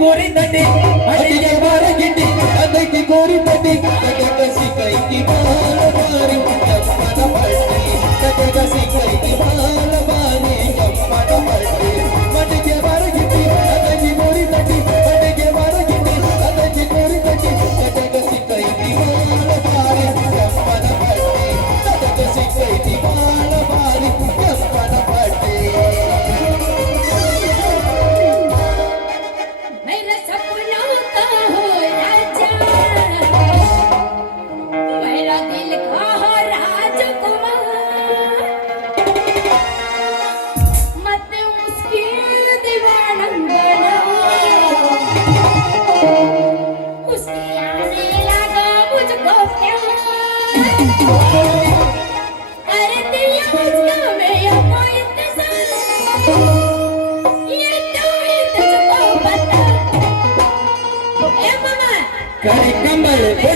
కోరిందండి. అది ఎవరగిండి అదకి కోరిందండి. జగత సికైకి బాల వారి జమ్మన పట్టి జగత సికైకి బాల వారి జమ్మన పట్టి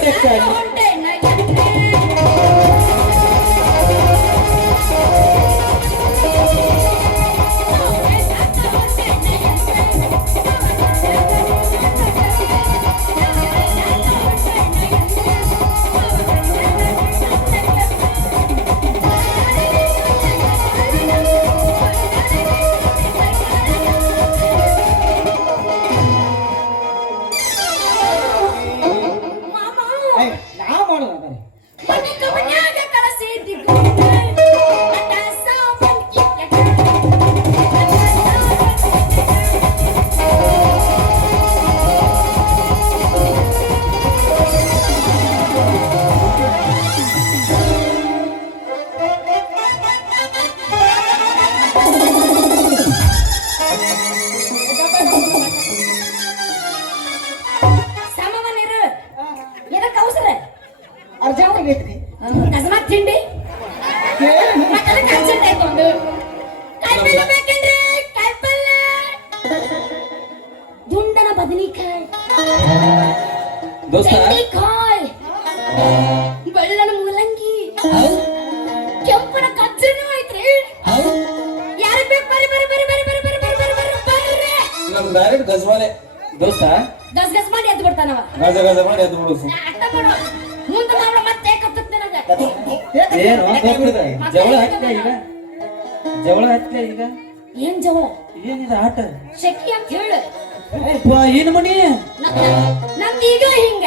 Bacana. ದೋಸ್ತ? ಬೆಂಡೆಕಾಯಿ ಬೆಳ್ಳನ ಮೂಲಂಗಿ. ಕೆಂಪನ ಕಜ್ಜನು ಐತ್ರಿ ಯಾರಿಗೆ ಬೇಕು ಬರ್ರಿ ಬರ್ರಿ ಬರ್ರಿ ಬರ್ರಿ ಬರ್ರಿ ಬರ್ರಿ ಬರ್ರಿ ಬರ್ರಿ ಬರ್ರಿ ಬರ್ರಿ. ನಮ್ ಡೈರೆಕ್ಟ್ ಗಜವಾಲೆ. ದೋಸ್ತ? ಗಸ್ ಗಸ್ ಮಾಡಿ ಎದ್ದು ಬಿಡ್ತಾನವ ಗಜ ಗಜ ಮಾಡಿ ಬಿಡು. ಅಟ್ಟ ಮಾಡು. ಮುಂದೆ ಮಾಡ್ರ ಮತ್ತೆ ಕತ್ತತ್ ನನಗ. ಏನು? ಹೋಗ್ಬಿಡ್ದ ಜವಳ ಹತ್ತಿಲ್ಲ ಈಗ? ಜವಳ ಈಗ? ಏನ್ ಜವಳ? ಏನಿದೆ ಆಟ? ಶೆಕಿ ಅಂತ ಹೇಳು. ಏನ್ ಮಣಿ? ನಮ್ದು ಈಗ ಹಿಂಗ.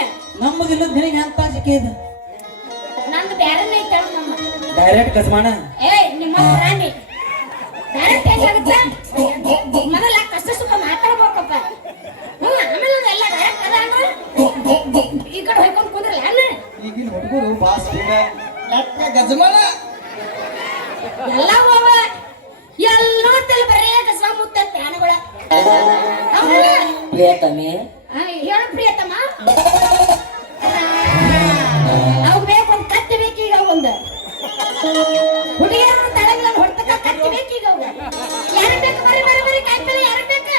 ಎಂತ ಸಿಕ್ಕಿ ಇದೆ? ನಂದು ಬ್ಯಾರನೇ ಐತೆ ನಮ್ಮ. ಡೈರೆಕ್ಟ್ ಗಜಮಾನ ಏ ನಿಮ್ಮ ರಾಣಿ. ಡೈರೆಕ್ಟ್ ಹೇಗಾಗುತ್ತೆ ಮೊದಲ ಕಷ್ಟ ಸುಖ ಮಾತಾಡ್ಬೇಕಪ್ಪ. ಹ್ಞೂ ಆಮೇಲೆ ಎಲ್ಲ ಡೈರೆಕ್ಟ್ ಅದ ಅಂದ್ರೆ ಈ ಕಡೆ ಹೋಯ್ಕೊಂಡು ಕುಂದ್ರಲ್ಲ ಅಣ್ಣ ಈಗಿನ ಹುಡುಗರು ಬಾ ಸ್ಪೀಡ ಲಟ್ಟ ಗಜಮಾನ ಎಲ್ಲ ಹೋವ ಎಲ್ಲ ನೋಡ್ತಿಲ್ಲ ಬರೇ ಕಸ ಮುತ್ತ ಪ್ರಾಣಿಗಳ? ಪ್ರಿಯತಮೆ. ಹೇಳು ಪ್ರಿಯತಮ. ಅವ್ ಬೇಕು ಒಂದ್ ಕತ್ತಿ ಬೇಕೀಗ ಒಂದು ಹುಡುಗಿಯರ ತಳಗಿಲ್ಲ ಹೊಡ್ತಕ್ಕ ಕತ್ತಿ ಬೇಕೀಗ ಯಾರು ಬೇಕು? ಬರೀ ಬರೀ ಬರೀ ಕಾಯಿಪಲ್ಲೆ ಯಾರು ಬೇಕು?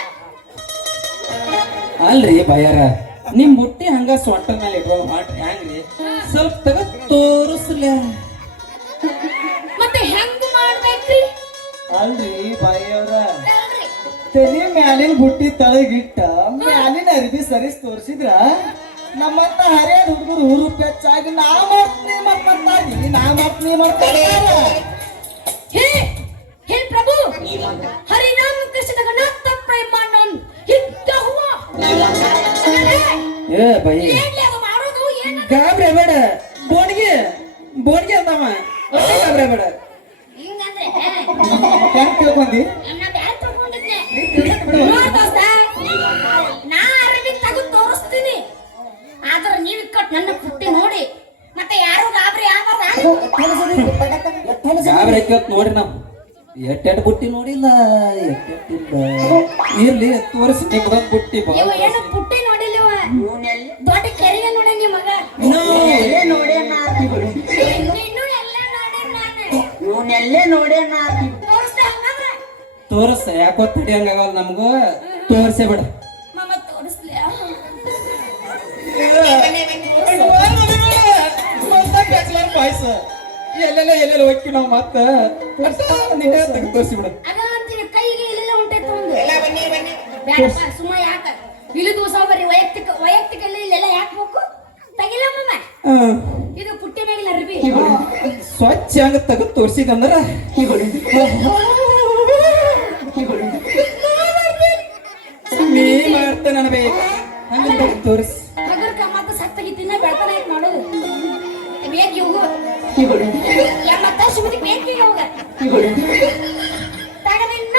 ಅಲ್ರಿ ಬಯ್ಯಾರ ನಿಮ್ ಬುಟ್ಟಿ ಹಂಗ ಸೊಟ್ಟ ಮೇಲೆ ಇಟ್ಕೊ ಮಾಡ್ರಿ ಹ್ಯಾಂಗ್ರಿ? ಸ್ವಲ್ಪ ತಗ ತೋರಿಸ್ಲ. ಮತ್ತೆ ಹೆಂಗ್ ಮಾಡ್ಬೇಕ್ರಿ? ಅಲ್ರಿ ಬಾಯಿಯವ್ರ ಹೇಳ್ರಿ. ತಲೆ ಮ್ಯಾಲಿನ ಬುಟ್ಟಿ ತಳಗಿಟ್ಟ ಮ್ಯಾಲಿನ ಅರಿವಿ ಸರಿಸ್ ತೋರಿಸಿದ್ರ? ನಮ್ಮಂತ ಹರಿಯಾದ ಹುಡುಗರು ಊರು ಪೆಚ್ಚಾಗಿ ನಾ ಮಾಡ್ತೀನಿ ಮತ್ತಾಗಿ ನಾ ಮಾಡ್ತೀನಿ ಮಾಡ್ತಾರ ಹೇ ಹೇ ಪ್ರಭು ಹರಿನಾಮ ಕೃಷ್ಣ ಜಗನ್ನಾಥ ಪ್ರೇಮಾನಂದ್ ಹಿದ್ದವ್ವ ಏ ಬೈ. ಗಾಬರಿ ಐತಿವತ್ ನೋಡಿ ನಾವು? ಬುಟ್ಟಿ ನೋಡಿಲ್ಲ ಎಟ್ಟೆಟ್ಟಿಲ್ಲ ಇರ್ಲಿ ತೋರಿಸಿ ನಿಗ್ದೊಂದ್ ಬುಟ್ಟಿ ಬುಟ್ಟಿ ನೋಡಿಲ್ಲ ದೊಡ್ಡ ತೋರಿಸ ಯಾಕೋ ತಡಿಯಂಗಾಗಲ್ಲ ನಮಗೂ. ತೋರಿಸೇ ಬಿಡ. ಎಲ್ಲೆಲ್ಲ ಎಲ್ಲೆಲ್ಲ ಹೋಗಿ ನಾವು ಮತ್ತ ನಿನ್ನೆ ತೆಗೆದು ತೋರಿಸಿಬಿಡ. ಅದ ಅಂತೀನಿ ಕೈಗೆ ಇಲ್ಲೆಲ್ಲ ಹೊಂಟೈತೆ ಒಂದು ಬೇಡಪ್ಪ ಸುಮ್ಮ ಯಾಕ? ಇಲ್ಲಿ ದಿವಸ ಬರ್ರಿ ವೈಯಕ್ತಿಕ ವೈಯಕ್ತಿಕ ಇಲ್ಲೆಲ್ಲ ಯಾಕೆ ಬೇಕು? ತೆಗಿಲಮ್ಮ ಇದು ಪುಟ್ಟಿ ಮೇಗಿನ ಅರ್ಬಿ. ಸ್ವಚ್ಛ ಹಂಗ ತೆಗೆದು ತೋರಿಸಿದಂದ್ರ ನೀ ಮಾಡ್ತ ನನಬೇಕು ಹಂಗ ತೋರಿಸಿ. ಹಗರ್ಕ ಮತ್ತೆ ಸತ್ತಗಿ ತಿನ್ನ ಬೆಳ್ತಾನ ಐತ್ ನೋಡೋದು ಬೇಕಿ ಹೋಗು. ಮತ್ತ ಸುಮ್ಮನೆ ಬೇಕಿ ಹೋಗ. ನೋಡ. ಅಂತ?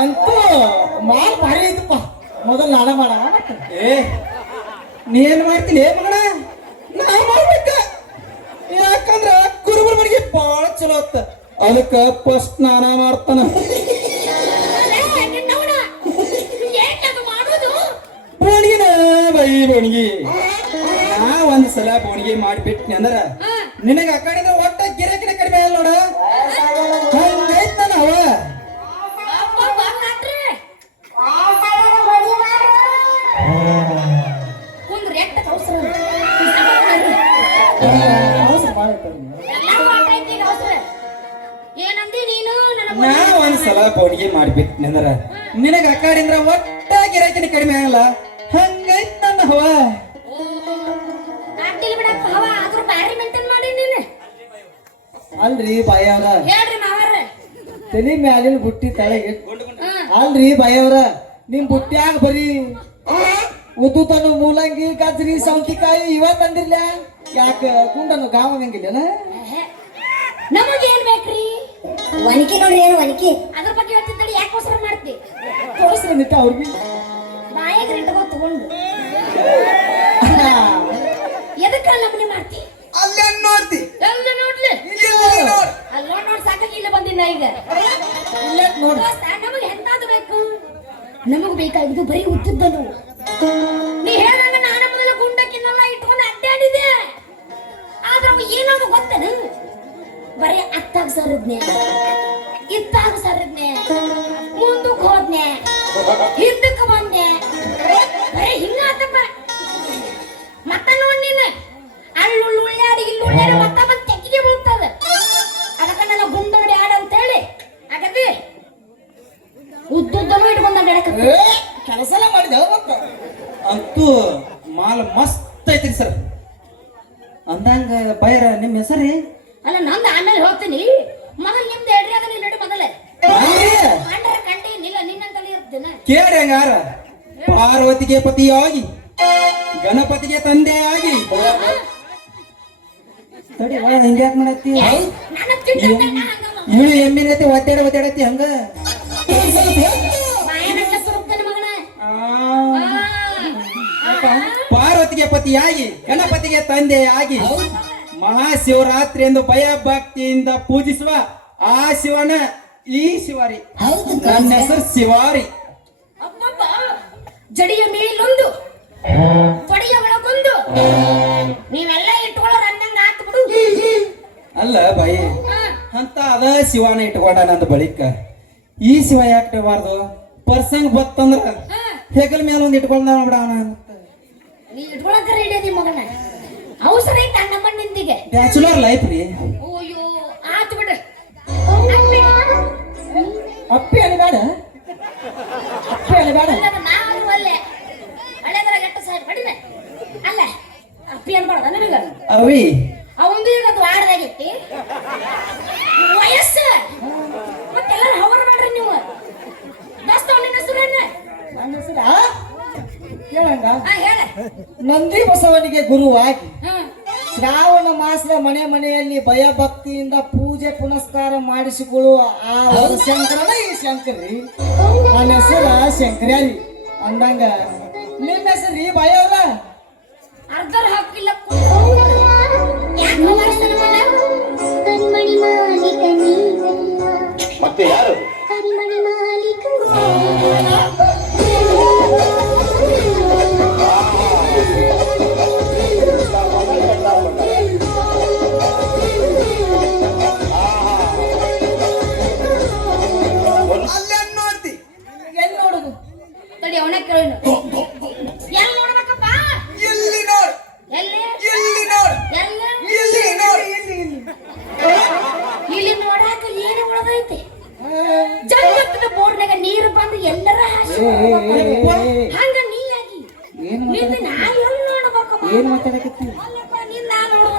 ಅಂತೂ ಮಾಲ್ ಭಾರಿ ಐತಪ್ಪ. ಮೊದಲು ನಾನ ಮಾಡ. ಏ ನೀ ಏನ್ ಮಾಡ್ತೀನಿ ಏ ಮಗಣ ನಾ ಮಾಡ್ಬೇಕ. ಯಾಕಂದ್ರ ಕುರುಬರ ಮನೆಗೆ ಬಹಳ ಚಲೋ ಆತ್ತ ಅದಕ್ಕೆ ಫಸ್ಟ್ ನಾನ ಮಾಡ್ತಾನ. ಬೈ ಆ ನಾ ಒಂದ್ ಸಲ ಬೋಣಿಗೆ ಮಾಡಿಬಿಟ್ನಿ ಅಂದ್ರ. ನಿನಗ ಆ ಕಡೆಯಿಂದ ಒಟ್ಟ ಗಿರಕಿನ ಕಡಿಮೆ ಅಲ್ಲ ನೋಡ. ಹಂಗೈತ್ ನಾನು ಅವ. ನಾ ಒಂದ್ ಸಲ ಬೋಣಿಗೆ ಮಾಡ್ಬಿಟ್ನಿ ಅಂದ್ರ ನಿನಗ ಆ ಕಡೆಯಿಂದ ಒಟ್ಟ ಗಿರಾಕಿನ ಕಡಿಮೆ ಆಗಲ್ಲ. ನೀನು. ಅಲ್ರಿ ಬಾಯವ್ರ. ಹೇಳ್ರಿ ಮಾವಾರ. ತಲಿ ಮ್ಯಾಲಿನ ಬುಟ್ಟಿ ತಳಗೆ. ಹಾ. ಅಲ್ರಿ ಬಾಯವ್ರ. ನಿಮ್ ಬುಟ್ಟ್ಯಾಗ ಬರೀ ಉದ್ದು ತನು ಮೂಲಂಗಿ ಗಜ್ರಿ ಸೌತಿಕಾಯಿ ಇವ ತಂದಿರ್ಲ ಯಾಕ? ಕುಂಡನು ಗಾವಂಗಿಲ್ಲ ನಮಗೇನ್ ಬೇಕ್ರಿ? ನೋಡ್ರಿ ಏನು ಒನಕೆ? ಅದ್ರ ಬಗ್ಗೆ ಹೇಳ್ತಿದ್ದಳಿ ಯಾಕೆ ಅವಸರ ಮಾಡ್ತಿ? ತೋರಿಸ್ರಿ ನಿಟ್ಟ ಅವ್ರಿಗೆ. ಬಾಯಾಗ ಇಟ್ಕೋ ತಗೊಂಡು. ಎದಕ್ಕ ನಮ್ಮನೆ ಮಾಡ್ತಿ? ಅಲ್ಲೇ ನೋಡ್ತಿ? ಎಲ್ಲ ನೋಡ್ಲಿ? ಅಲ್ಲ ನೋಡ್. ನೋಡ್ ಸಾಕಾಗಿ ಇಲ್ಲ ಬಂದಿನ ಈಗ. ನೋಡ್ರಿ ದೋಸ್ತ, ನಮಗೆ ಎಂತಾದ್ರು ಬೇಕು? ನಮಗ್ ಬೇಕಾಗಿದ್ದು ಬರೀ ಹುಟ್ಟಿದ್ದನು ನೀ ಹೇಳ್ದಂಗ ನಾನು ಮೊದಲ ಗುಂಡಕ್ಕಿನ್ನೆಲ್ಲ ಇಟ್ಕೊಂಡು ಅಡ್ಡಾಡಿದೆ ಆದ್ರೆ ಅವ ಏನಾದ್ರು ಗೊತ್ತೇನು? ಬರೀ ಅತ್ತಾಗ ಸರದ್ನೆ. ಇತ್ತಾಗ ಸರದ್ನೆ. ಮುಂದಕ್ಕೆ ಹೋದ್ನೆ. ಹಿಂದಕ್ಕೆ ಬಂದೆ. ಬರೀ ಹಿಂಗ ಆತಪ್ಪ ಮತ್ತ ನೋಡ್ ನೀನು. ಅಳ್ಳುಳ್ಳು ಉಳ್ಳಾಡಿ ಇಲ್ಲಿ ಉಳ್ಳಾಡಿ ಮತ್ತ ಬಂದು ತೆಗಿಗೆ ಬೀಳ್ತದ. ಅದಕ್ಕ ನನ್ನ ಗುಂಡು ಬ್ಯಾಡ ಅಂತ ಹೇಳಿ ಆಗದಿ ಉದ್ದುದ್ದನು ಇಟ್ಕೊಂಡ ಬೆಳಕ ಕೆಲಸ ಎಲ್ಲ ಮಾಡಿದೆ ಮತ್ತ. ಅಂತೂ ಮಾಲ್ ಮಸ್ತ್ ಐತ್ರಿ ಸರ್. ಅಂದಂಗ ಬೈರ ನಿಮ್ಮ ಹೆಸರಿ? ಅಲ್ಲ ನಂದು ಆಮೇಲೆ ಹೋಗ್ತೀನಿ. ಮೊದಲು ನಿಮ್ದು ಹೇಳ್ರಿ ಅದನ್ನ ಇಲ್ಲಿ ಮೊದಲೇ. ಕಂಡಿ ನಿಲ್ಲ ನಿನ್ನಂತಲೇ ಇರ್ತೀನಿ. ಕೇಳಿ ಹಂಗಾರ. ಪಾರ್ವತಿಗೆ ಪತಿಯಾಗಿ ಗಣಪತಿಗೆ ತಂದೆಯಾಗಿ. ತಡಿ ವಾ ಹಿಂಗ್ಯಾಕ್ ಮಾಡತ್ತಿ? ಇವಳು ಎಮ್ಮಿನತಿ ಒದ್ದಾಡ ಒದ್ದಾಡತಿ ಹಂಗ? ಪಾರ್ವತಿಗೆ ಪತಿಯಾಗಿ ಗಣಪತಿಗೆ ತಂದೆಯಾಗಿ ಮಹಾಶಿವರಾತ್ರಿ ಎಂದು ಭಯ ಭಕ್ತಿಯಿಂದ ಪೂಜಿಸುವ ಆ ಶಿವನ ಈ ಶಿವಾರಿ. ನನ್ನ ಹೆಸರು ಶಿವಾರಿ. ಜಡಿಯ ಮೇಲೊಂದು. ತೊಡೆಯ ಒಳಗೊಂದು. ನೀವೆಲ್ಲ ಇಟ್ಕೊಳ್ಳೋರು ಅಂದಂಗ ಆತು ಬಿಡು ಅಲ್ಲ ಬಾಯಿ ಅಂತ ಅದ ಶಿವನ ಇಟ್ಕೊಂಡ ನಂದ ಬಳಿಕ. ಈ ಶಿವ ಯಾಕೆ ಇಟ್ಬಾರ್ದು? ಪರ್ಸಂಗ್ ಬತ್ತಂದ್ರ. ಹೆಗಲ್ ಮೇಲೆ ಒಂದು ಇಟ್ಕೊಂಡ ಬಿಡೋಣ ನೀ ಇಟ್ಕೊಳಕ ರೆಡಿ ನಿಮ್ಮ ಮಗನ. ಅವಸರ ಐತೆ ಅಣ್ಣ ನಿಂದಿಗೆ ಬ್ಯಾಚುಲರ್ ಲೈಫ್ ರೀ. ಅಯ್ಯೋ ಆತು ಬಿಡ. ಅಪ್ಪಿ. ಅಳಬೇಡ ಅಪ್ಪಿ ಅಳಬೇಡ ಅಲ್ಲದ ನಾವು ಅಲ್ಲೇ ಹಳೆದರ ಗಟ್ಟ ಸಾಹೇಬ್ ಕಡಿಮೆ ಅಲ್ಲ ಅಪ್ಪಿ ಅನ್ಬಾರ್ದ ನಿನಗ ಅವಿ. ಅವಂದು ಈಗ ಅದು ವಾಡದಾಗೈತಿ ವಯಸ್ಸು. ಮತ್ತೆಲ್ಲ ಹವರ್ ಮಾಡ್ರಿ ನೀವು. ದೋಸ್ತ ನಿನ್ನ ಹೆಸರೇನ ನನ್ನ ಹೆಸರ ಹೇಳಂಗ ಹೇಳ. ನಂದಿ ಬಸವನಿಗೆ ಗುರುವಾಗಿ ಶ್ರಾವಣ ಮಾಸದ ಮನೆ ಮನೆಯಲ್ಲಿ ಭಯ ಭಕ್ತಿಯಿಂದ ಪೂಜೆ ಪುನಸ್ಕಾರ ಮಾಡಿಸಿಕೊಳ್ಳುವ ಆ ಒಂದು ಶಂಕರನ ಈ ಶಂಕರಿ. ನನ್ನ ಹೆಸರ ಶಂಕರ್ಯಾರಿ ಅಂದಂಗ ನಿಮ್ಮ ಹೆಸರು ಈ ಭಯವ್ರ ಮತ್ತೆ ಯಾರು ಏನು ಜಗತ್ತಿನ ಬೋರ್ನಾಗ ನೀರು ಬಂದು ಎಲ್ಲರ ಹಾಸಿ ಹಂಗ ನೀ ಆಗಿ ಏನು ನಿಂದ ನಾ ಎಲ್ಲಿ ನೋಡ್ಬೇಕಪ್ಪ ಏನ್ ಮಾತಾಡಕತ್ತಿ ನಿನ್ನ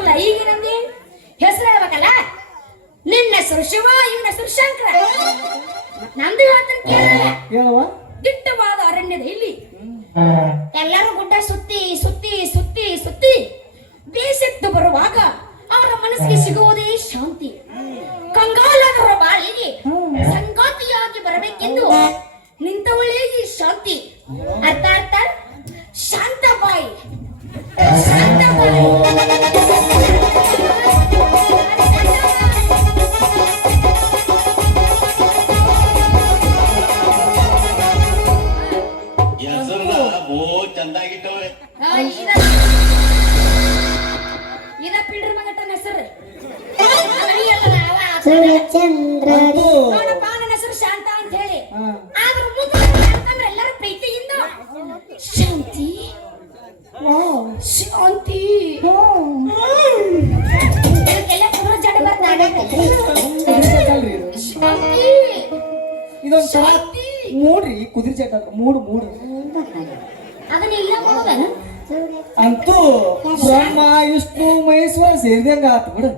ನಾ ಈಗ ನಂದಿ ಹೆಸರು ಹೇಳ್ಬೇಕಲ್ಲ ನಿನ್ನ ಹೆಸರು ಶಿವ ಇವನ ಹೆಸರು ಶಂಕರ ನಂದು ಹೇಳ್ತಾನೆ ದಿಟ್ಟವಾದ ಅರಣ್ಯದ ಇಲ್ಲಿ ಎಲ್ಲರೂ ಓ ಚಂದಾಗಿಟ್ಟವ್ರೆ ಹಾ, ಇದ ಇದ ಪಿಡ್ರ ಮಗಟನ ಹೆಸರು. ಅಲ್ಲ ಅವ ಸುರಚಂದ್ರ ನೋಡಪ್ಪ ನನ್ನ ಹೆಸರು ಶಾಂತ ಅಂತ ಹೇಳಿ. ಆದ್ರ ಮುಂದೆ ಅಂತಂದ್ರೆ ಎಲ್ಲರೂ ಪ್ರೀತಿಯಿಂದ ಶಾಂತಿ. ಶಾಂತಿ. ಎಲ್ಲ ಜಡ ಕುದುರೆ ಅಲ್ರಿ ಇದು? ಶಾಂತಿ. ಇದೊಂದ್ ತರ ಮೂಡ್ರಿ ಕುದುರೆ ಚಟ ಮೂಡು ಮೂಡು ಅದನ್ನ ಇಲ್ಲ ಮಾಡೋದನ ಅಂತೂ ಬ್ರಹ್ಮ ವಿಷ್ಣು ಮಹೇಶ್ವರ ಸೇರಿದಂಗ ಆತು ಬಿಡು.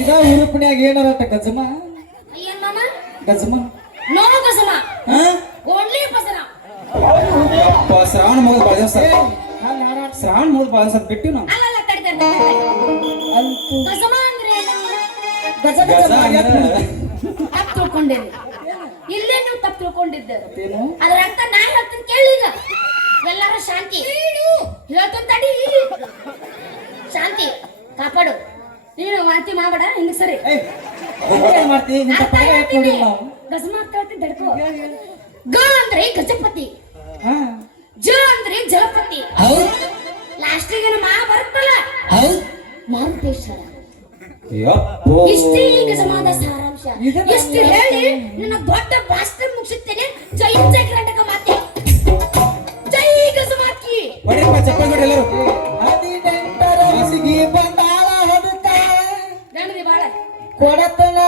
ಇದ ಉರುಪನ್ಯಾಗ ಏನಾರ ಗಜಮ? ಗಜಮ? ನೋ ಗಜಮ? ಹಾ? ಓನ್ಲಿ ಶ್ರಾವಣ ಮುಗಿದ ಬಾಳ ದಿವಸ. ಹಾರಾಟ. ಶ್ರಾವಣ ಮುಗಿದ ಬಾಳ ದಿವಸ ಬಿಟ್ಟಿವಿ ನಾವು. ಅಂದ್ರೆ ಏನು? ಗಜ ಗಜ ಗಜ ಇಲ್ಲೇ ನೀವು ತಪ್ಪು ತಿಳ್ಕೊಂಡಿದ್ದೆ ಅದ್ರ ಅರ್ಥ ನಾ ಹೇಳ್ತೀನಿ ಕೇಳಿ ಈಗ ಎಲ್ಲಾರು ಶಾಂತಿ. ಹೇಳ್ತೀನಿ ತಡಿ. ಶಾಂತಿ ಕಾಪಾಡು. ನೀನು ವಾಂತಿ ಮಾಡಬೇಡ ಹಿಂಗೆ ಸರಿ. ಗಜಮಾತ್ ಕೇಳ್ತೀನಿ ಗ ಅಂದ್ರೆ ಗಜಪತಿ. ಜ ಅಂದ್ರೆ ಜಲಪತಿ. ಲಾಸ್ಟಿಗೆ ಮಾ ಬರುತ್ತಲ್ಲ. ಮಾರುತೇಶ್ವರ ಇಷ್ಟೇ ಈಗ ಸಮಾಜ ಸಾರಾಂಶ ಇಷ್ಟು ಹೇಳಿ ನನ್ನ ದೊಡ್ಡ ಭಾಷಣ ಮುಗಿಸುತ್ತೇನೆ. ಜೈ ಜೈ ಕರ್ನಾಟಕ ಮಾತೆ. ಜೈ ಗಸಮಾತ್ಕಿ ಹೊಡೆಯಪ್ಪ ಚಪ್ಪಲ್ ಬಿಡಿ ಎಲ್ಲರೂ. ಹದಿನೆಂಟರ ಹಸಿಗೆ ಬಂದಾಳ ಹೊದಕ ಕೊಡತನ